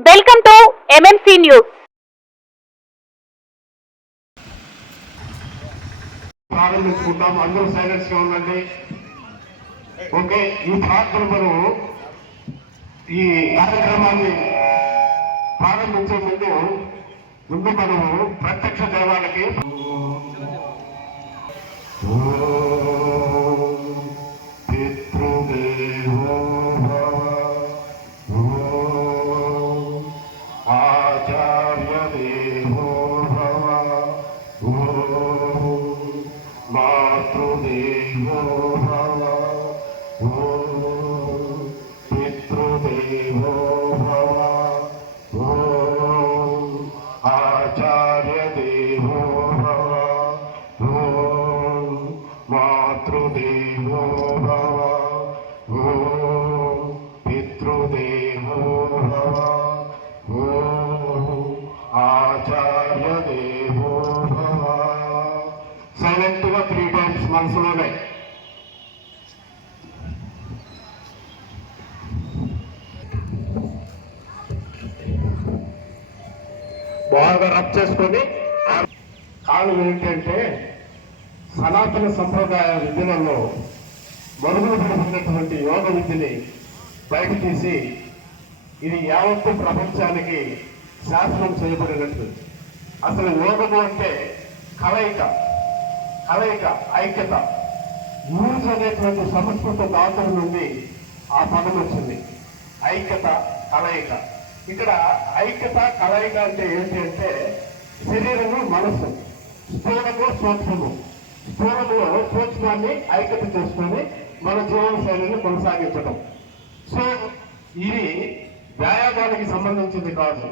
Welcome to MMC news ప్రారంభించుకుంటాం. అందరూ సైలెన్స్గా ఉండండి. ఓకే ఈ ప్రార్థన మనం ఈ కార్యక్రమాన్ని ప్రారంభించే ముందు ముందు మనము ప్రత్యక్ష దేవాలకి देवो भव ॐ आचार्यदेवो भव ॐ मातृदेवो भव ॐ पितृदेवो भव ॐ आचार्यदेवो भव सेवेन टू थ्री टाइम्स मनसुनोबे చేసుకొని కారణం ఏంటంటే సనాతన సంప్రదాయ విద్యలలో మరుగులు పడుతున్నటువంటి యోగ విద్యని బయట తీసి ఇది యావత్తు ప్రపంచానికి శాసనం చేయబడినట్టు. అసలు యోగము అంటే కలయిక కలయిక ఐక్యత యూజ్ అనేటువంటి సంస్కృత దాతల నుండి ఆ పదం వచ్చింది. ఐక్యత కలయిక. ఇక్కడ ఐక్యత కలయిక అంటే ఏంటి అంటే శరీరము మనస్సు. స్థూలము సూక్ష్మము. స్థూలములో సూక్ష్మాన్ని ఐక్యత చేసుకొని మన జీవన శైలిని కొనసాగించడం సో ఇది వ్యాయామానికి సంబంధించింది కాదు.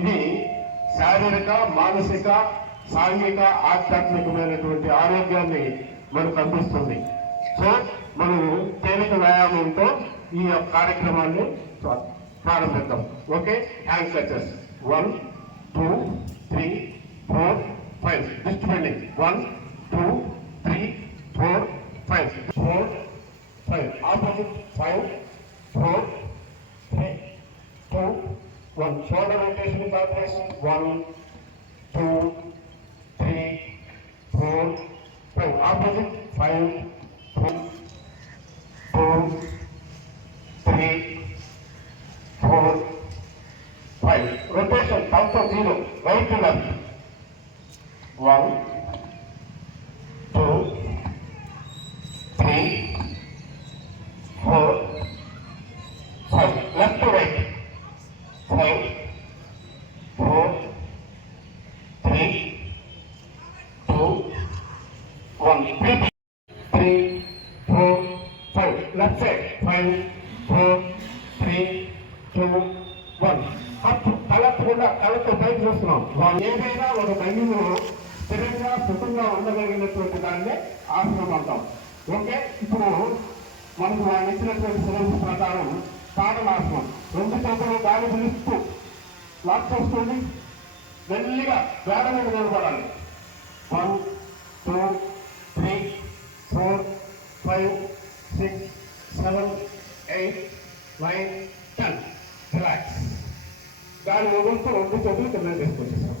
ఇది శారీరక మానసిక సాంఘిక ఆధ్యాత్మికమైనటువంటి ఆరోగ్యాన్ని మనకు అందిస్తుంది. సో మనం తేలిక వ్యాయామంతో ఈ యొక్క కార్యక్రమాన్ని ప్రారంభిద్దాం. Okay? Hand touches one two three four five wrist bending one two three four five. Four five. Opposite five four three two one. Shoulder rotation congress one two three four five. Opposite five four two three four five. Rotation count zero right to left one two three four five left to right five four three two one three three four five left side five four three two one up తలెత్తకుండా కళ్ళతో పైకి చూస్తున్నాం. వాళ్ళు ఏదైనా ఒక మైండ్లో స్థిరంగా సుఖంగా ఉండగలిగినటువంటి దాన్నే ఆసనం అంటాం. ఓకే? ఇప్పుడు మనకు వాళ్ళు ఇచ్చినటువంటి సిలబస్ ప్రకారం తాడనాసనం రెండు చేతులు గాలి పిలుస్తూ లాక్ వస్తుంది. మెల్లిగా వేడ మీద నిలబడాలి. One two three four five six seven eight nine దాని వదులుతూ రెండు చేతులు కింద తీసుకొచ్చేసాం.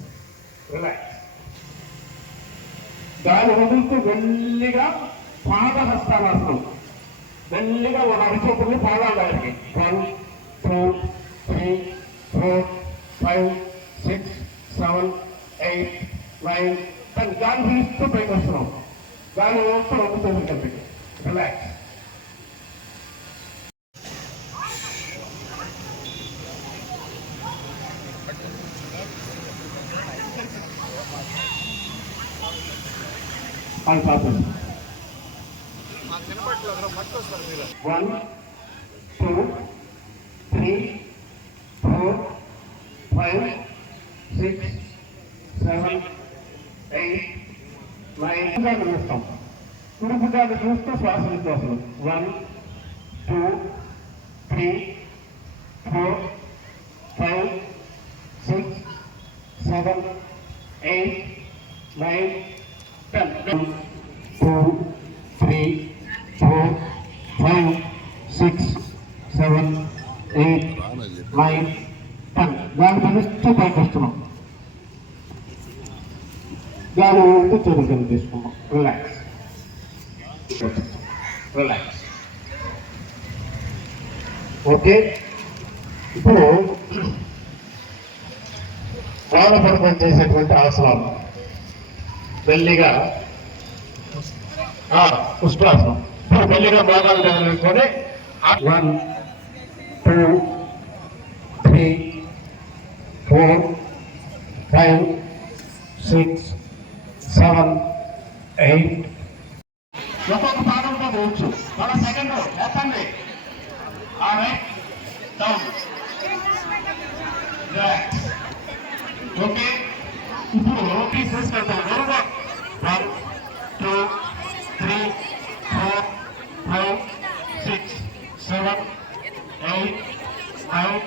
రిలాక్స్ దాని వదులుతూ వెళ్ళిగా పాదహస్తానాసనం మెల్లిగా ఒక అరచేతుల్ని పాదాల దగ్గరికి one two three four five six seven eight nine ten దాన్ని తీస్తూ పైకి వస్తున్నాం. దాని వస్తూ రెండు చేతులు కిందకి రిలాక్స్ అని పాపం one two three four five six seven eight nine చూస్తాం. భుజాలు చూస్తూ శ్వాస విశ్వాసం one two three four five six seven eight nine ten two three four five six seven eight nine ten దాని పరిస్థితి పైకి వస్తున్నాం. గాలి ఉంటే చేతులు తీసుకున్నాం రిలాక్స్ రిలాక్స్ ఓకే ఇప్పుడు బాలపడకం చేసేటువంటి ఆసనాలు మెల్లిగా ఆ, పుష్పాసనం. ఇప్పుడు మెల్లిగా మోకాలు తగిలించుకొని one two three four five six seven eight. ఒక్కొక్క పాదంలో పోవచ్చు మన సెకండ్ లేపండి రైట్ డౌన్ రిలాక్స్ ఓకే ఇప్పుడు పీసెస్ వెళ్తాం వరుగా one two three four five six seven eight nine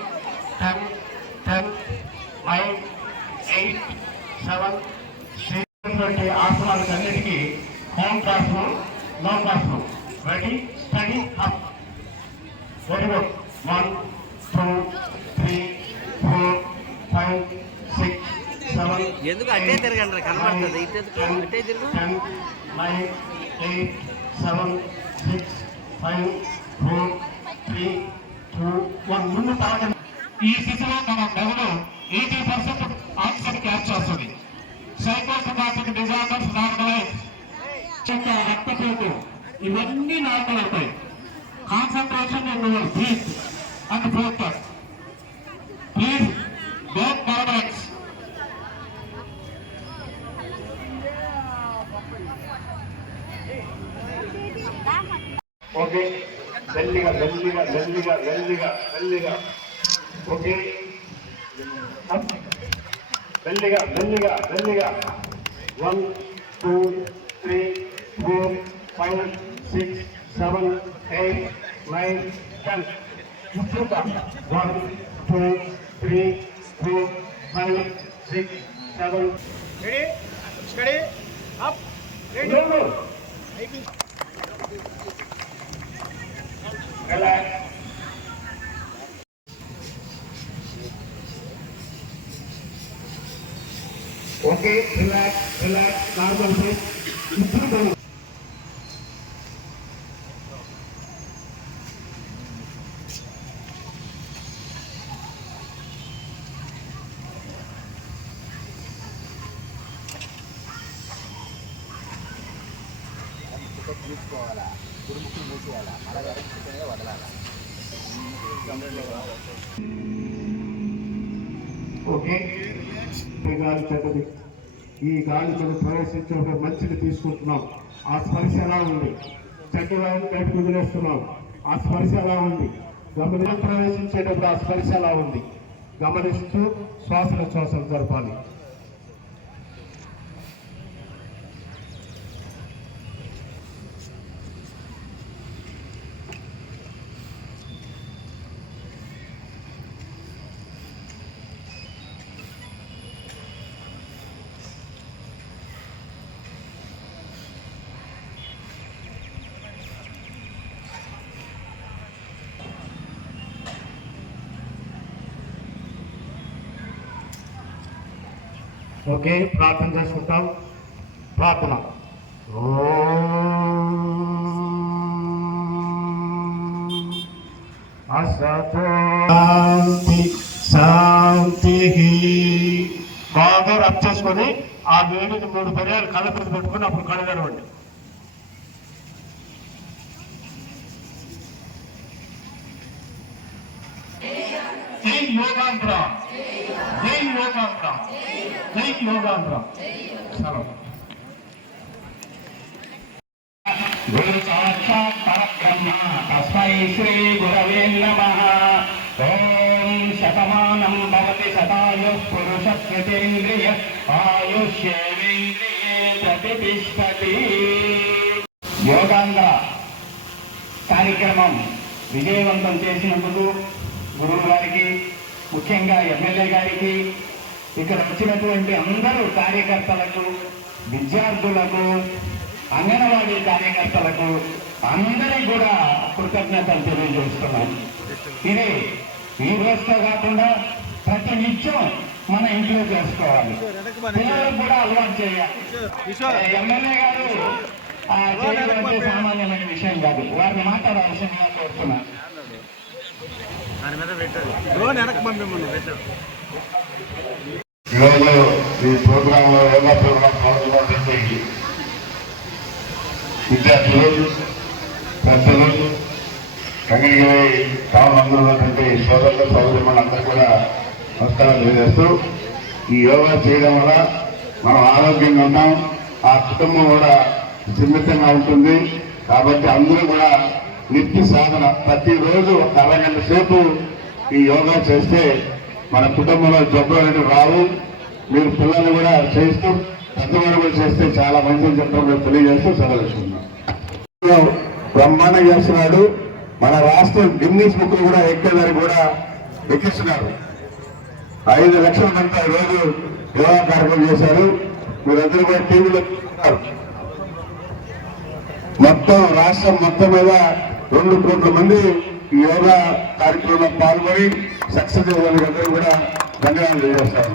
ten ten nine eight seven six ఆసనాలకు అన్నిటికీ హోమ్ క్లాస్లు నో క్లాస్లు. Ready steady up very good one two three four five six seven ఎందుకు అట్టే తిరగండి కనబడుతుంది. అట్టే తిరుగు. Ten nine eight seven six five four three two one ముందు తాగండి ఈ స్థితిలో మన మెదడు ఎయిటీ పర్సెంట్ ఆక్సిజన్ క్యాచ్ చేస్తుంది సైకోసమాటిక్ డిజార్డర్స్ నార్మలైజ్ చెక్క రక్తపోటు ఇవన్నీ నార్మల్ అవుతాయి concentration in your breath and focus please don't మర్మరెన్స్ okay మెల్లిగా మెల్లిగా మెల్లిగా మెల్లిగా మెల్లిగా ఓకే అప్. మెల్లిగా మెల్లిగా మెల్లిగా one two three four five six seven eight nine ten ముఖ్యంగా one two three four five six seven ready steady up ready relax okay relax relax normal face ఇప్పుడు మనం ఓకే ఈ గాలి చెడ్డది. ఈ గాలి చెడు ప్రవేశించినప్పుడు మంచిని తీసుకుంటున్నాం. ఆ స్పర్శ ఎలా ఉంది? చెడ్డ వాయువు బయటకు వదిలేస్తున్నాం. ఆ స్పర్శ ఎలా ఉంది? గమనం ప్రవేశించేటప్పుడు ఆ స్పర్శ ఎలా ఉంది? గమనిస్తూ శ్వాసల శ్వాసలు జరపాలి. ఓకే ప్రార్థన చేసుకుంటాం. ప్రార్థన. శాంతి శాంతి. బాగా రబ్ చేసుకొని ఆ వేడిని మూడు పర్యాలు కళ్ళ మీద పెట్టుకొని అప్పుడు తెరవండి. జై యోగాంధ్ర యోగాంధ్ర జై యోగాంధ్ర సెలవు గురు సాక్షాత్ పరబ్రహ్మ తస్మై శ్రీ గురవే నమ. ఓం శతమానం భవతి శతాయు పురుష కృతేంద్రియ ఆయుష్యేంద్రియే ప్రతిష్టతి. యోగాంధ్ర కార్యక్రమం విజయవంతం చేసినందుకు గురువు గారికి ముఖ్యంగా ఎమ్మెల్యే గారికి ఇక్కడ వచ్చినటువంటి అందరూ కార్యకర్తలకు విద్యార్థులకు అంగన్వాడీ కార్యకర్తలకు అందరికీ కూడా కృతజ్ఞతలు తెలియజేస్తున్నాను ఇది ఈ రోజుతో కాకుండా ప్రతి నిత్యం మన ఇంట్లో చేసుకోవాలి. పిల్లలకు కూడా అలవాటు చేయాలి. ఎమ్మెల్యే గారు సామాన్యమైన విషయం కాదు. వారిని మాట్లాడాల్సిందిగా కోరుతున్నా దాని మీద పెట్టారు డ్రోన్ వెనక్కి పెట్టారు ఈరోజు ఈ ప్రోగ్రామ్లో యోగా ప్రోగ్రామ్ పాల్గొన్నటువంటి విద్యార్థులు పెద్దలు కంగిరిగిరి టౌన్ అందరూ సోదరులు సోదరులందరూ కూడా నమస్కారం తెలియజేస్తూ ఈ యోగా చేయడం వల్ల మనం ఆరోగ్యంగా ఉన్నాం. ఆ కుటుంబం కూడా సున్నితంగా ఉంటుంది. కాబట్టి అందరూ కూడా నిత్య సాధన ప్రతిరోజు ఒక అరగంట సేపు ఈ యోగా చేస్తే మన కుటుంబంలో జబ్బులు రావు. మీరు పిల్లల్ని కూడా చేస్తూ పెద్దవారు కూడా చేస్తే చాలా మంచిది చెప్పడం మేము తెలియజేస్తూ సెలవుస్తున్నాం బ్రహ్మాండం చేస్తున్నాడు. మన రాష్ట్రం గిన్నీస్ బుక్ కూడా ఎక్కేదని కూడా ఎక్కిస్తున్నారు. ఐదు లక్షల మంది రోజు యోగా కార్యక్రమం చేశారు. మీరందరూ కూడా టీవీలో మొత్తం రాష్ట్రం మొత్తం మీద రెండు కోట్ల మంది యోగా కార్యక్రమంలో పాల్గొని సక్సెస్ అయ్యేందుకు అందరూ కూడా ధన్యవాదాలు తెలియజేస్తారు.